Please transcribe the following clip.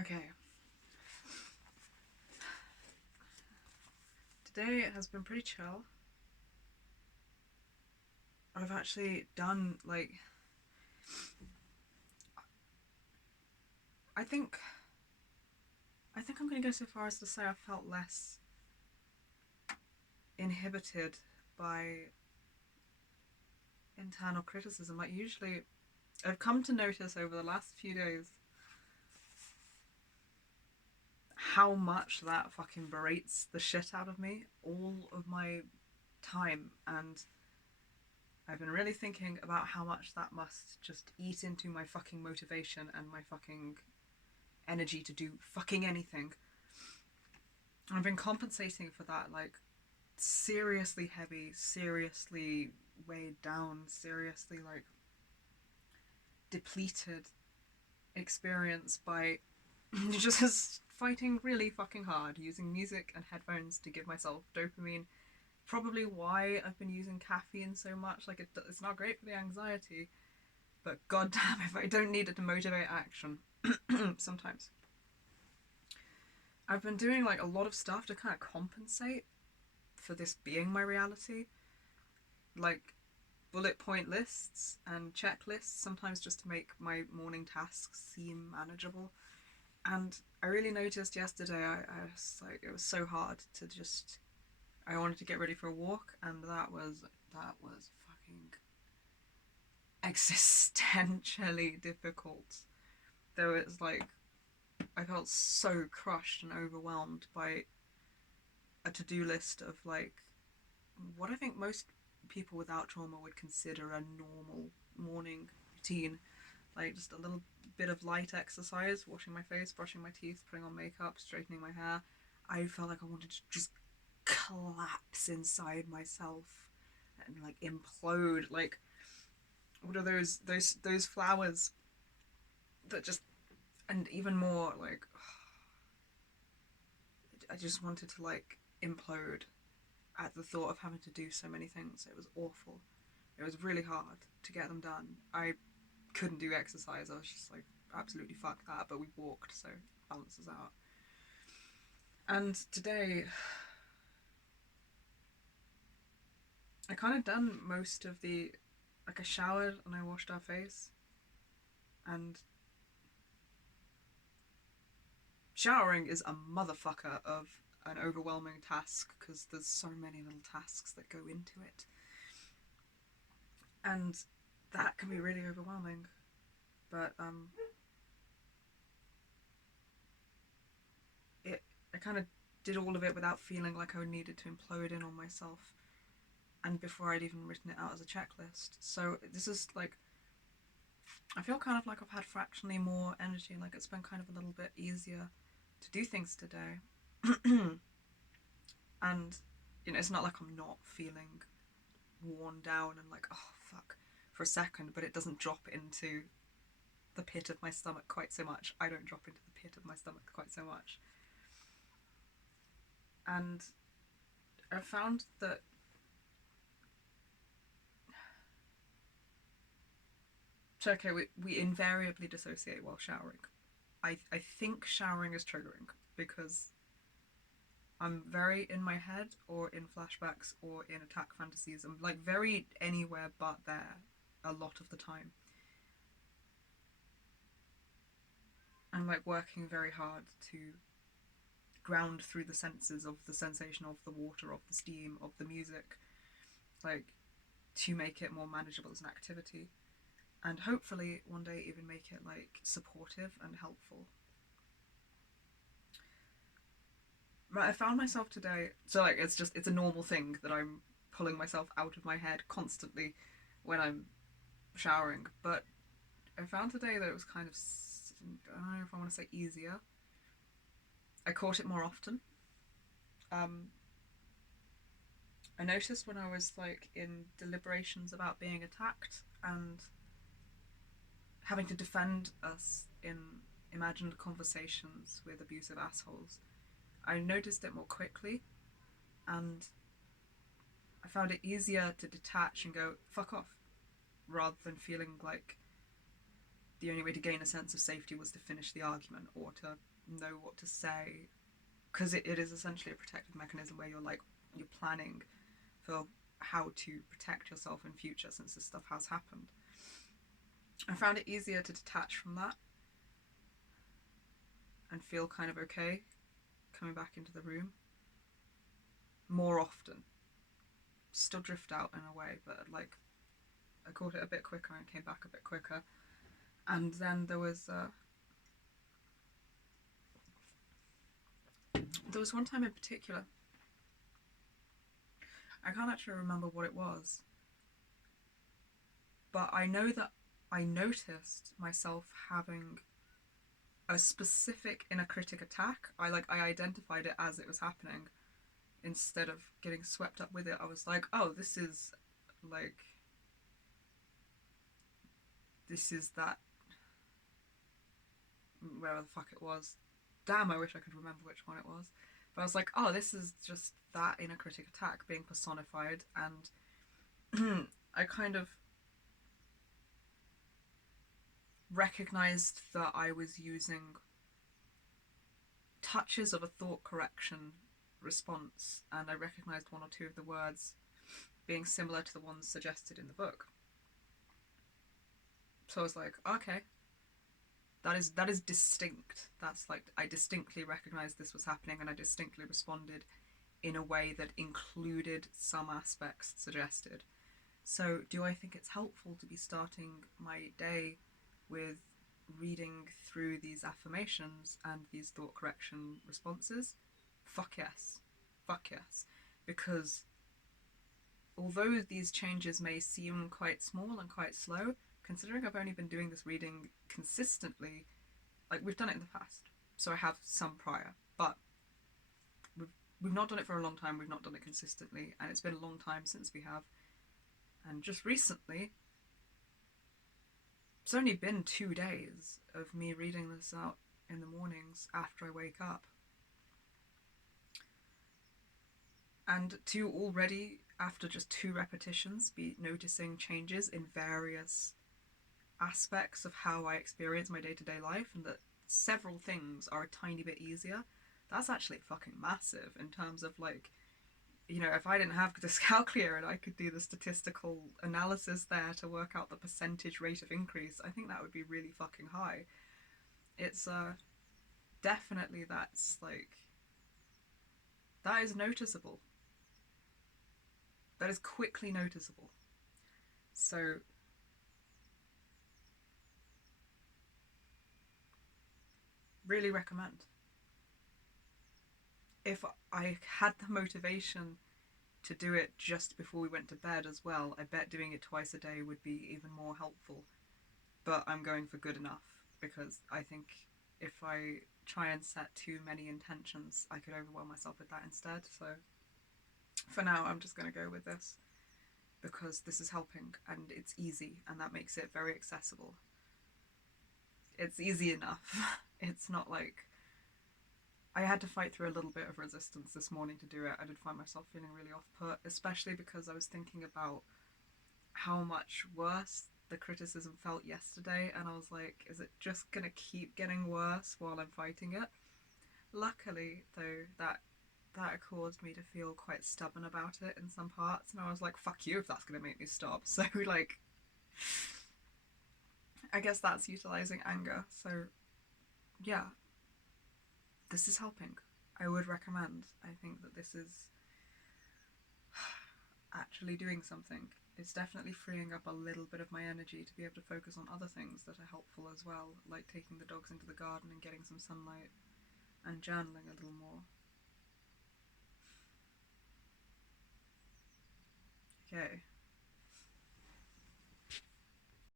Okay. Today has been pretty chill. I've actually done I think I think I'm gonna go so far as to say I felt less inhibited by internal criticism. Like usually I've come to notice over the last few days how much that fucking berates the shit out of me all of my time, and I've been really thinking about how much that must just eat into my fucking motivation and my fucking energy to do fucking anything. I've been compensating for that, like, seriously heavy, seriously weighed down, seriously, like, depleted experience by just fighting really fucking hard, using music and headphones to give myself dopamine. Probably why I've been using caffeine so much. Like, it's not great for the anxiety, but goddamn if I don't need it to motivate action. Sometimes. I've been doing, like, a lot of stuff to kind of compensate for this being my reality. Like, bullet point lists and checklists, sometimes just to make my morning tasks seem manageable. And I really noticed yesterday, I was like, it was so hard to just. I wanted to get ready for a walk, and that was fucking existentially difficult. There was like, I felt so crushed and overwhelmed by a to-do list of like what I think most people without trauma would consider a normal morning routine. Like just a little bit of light exercise, washing my face, brushing my teeth, putting on makeup, straightening my hair. I felt like I wanted to just collapse inside myself and like implode. Like, what are those flowers that just, and even more like, I just wanted to like implode at the thought of having to do so many things. It was awful. It was really hard to get them done. I couldn't do exercise. I was just like, absolutely fuck that. But we walked, so it balances out. And today, I kind of done most of the. Like, I showered and I washed our face. And showering is a motherfucker of an overwhelming task because there's so many little tasks that go into it. And that can be really overwhelming. But it I kind of did all of it without feeling like I needed to implode in on myself, and before I'd even written it out as a checklist. So this is like, I feel kind of like I've had fractionally more energy, like it's been kind of a little bit easier to do things today. And it's not like I'm not feeling worn down and like, oh fuck, for a second, but it doesn't drop into the pit of my stomach quite so much. I don't drop into the pit of my stomach quite so much. And I found that so okay, we invariably dissociate while showering. I think showering is triggering because I'm very in my head or in flashbacks or in attack fantasies. I'm like very anywhere but there a lot of the time. I'm like working very hard to ground through the senses of the sensation of the water, of the steam, of the music, like to make it more manageable as an activity. And hopefully one day even make it like supportive and helpful. But I found myself today, so like it's a normal thing that I'm pulling myself out of my head constantly when I'm showering. But I found today that it was kind of, I don't know if I want to say easier. I caught it more often. Um, I noticed when I was like in deliberations about being attacked and having to defend us in imagined conversations with abusive assholes, I noticed it more quickly, and I found it easier to detach and go fuck off, rather than feeling like the only way to gain a sense of safety was to finish the argument or to know what to say, because it is essentially a protective mechanism where you're planning for how to protect yourself in future since this stuff has happened. I found it easier to detach from that and feel kind of okay coming back into the room more often. Still drift out in a way, but like I caught it a bit quicker and came back a bit quicker. And then there was one time in particular. I can't actually remember what it was, but I know that I noticed myself having a specific inner critic attack. I identified it as it was happening. Instead of getting swept up with it, I was like, oh, this is that, wherever the fuck it was. Damn, I wish I could remember which one it was. But I was like, oh, this is just that inner critic attack being personified. And I kind of recognized that I was using touches of a thought correction response, and I recognized one or two of the words being similar to the ones suggested in the book. So I was like, okay, that is distinct. That's like, I distinctly recognized this was happening, and I distinctly responded in a way that included some aspects suggested. So do I think it's helpful to be starting my day with reading through these affirmations and these thought correction responses? Fuck yes. Fuck yes. Because although these changes may seem quite small and quite slow, considering I've only been doing this reading consistently, like we've done it in the past, so I have some prior, but we've not done it for a long time, we've not done it consistently, and it's been a long time since we have. And just recently, it's only been 2 days of me reading this out in the mornings after I wake up. And to already, after just 2 repetitions, be noticing changes in various aspects of how I experience my day-to-day life, and that several things are a tiny bit easier, that's actually fucking massive in terms of like, you know, if I didn't have dyscalculia and I could do the statistical analysis there to work out the percentage rate of increase, I think that would be really fucking high. It's definitely, that's like, that is noticeable. That is quickly noticeable. So really recommend. If I had the motivation to do it just before we went to bed as well, I bet doing it twice a day would be even more helpful. But I'm going for good enough, because I think if I try and set too many intentions, I could overwhelm myself with that instead. So for now, I'm just going to go with this, because this is helping and it's easy, and that makes it very accessible. It's easy enough. It's not like I had to fight through a little bit of resistance this morning to do it. I did find myself feeling really off-put, especially because I was thinking about how much worse the criticism felt yesterday, and I was like, is it just gonna keep getting worse while I'm fighting it? Luckily, though, that caused me to feel quite stubborn about it in some parts, and I was like, fuck you if that's gonna make me stop. So like, I guess that's utilizing anger. So yeah, this is helping. I would recommend. I think that this is actually doing something. It's definitely freeing up a little bit of my energy to be able to focus on other things that are helpful as well, like taking the dogs into the garden and getting some sunlight, and journaling a little more. Okay,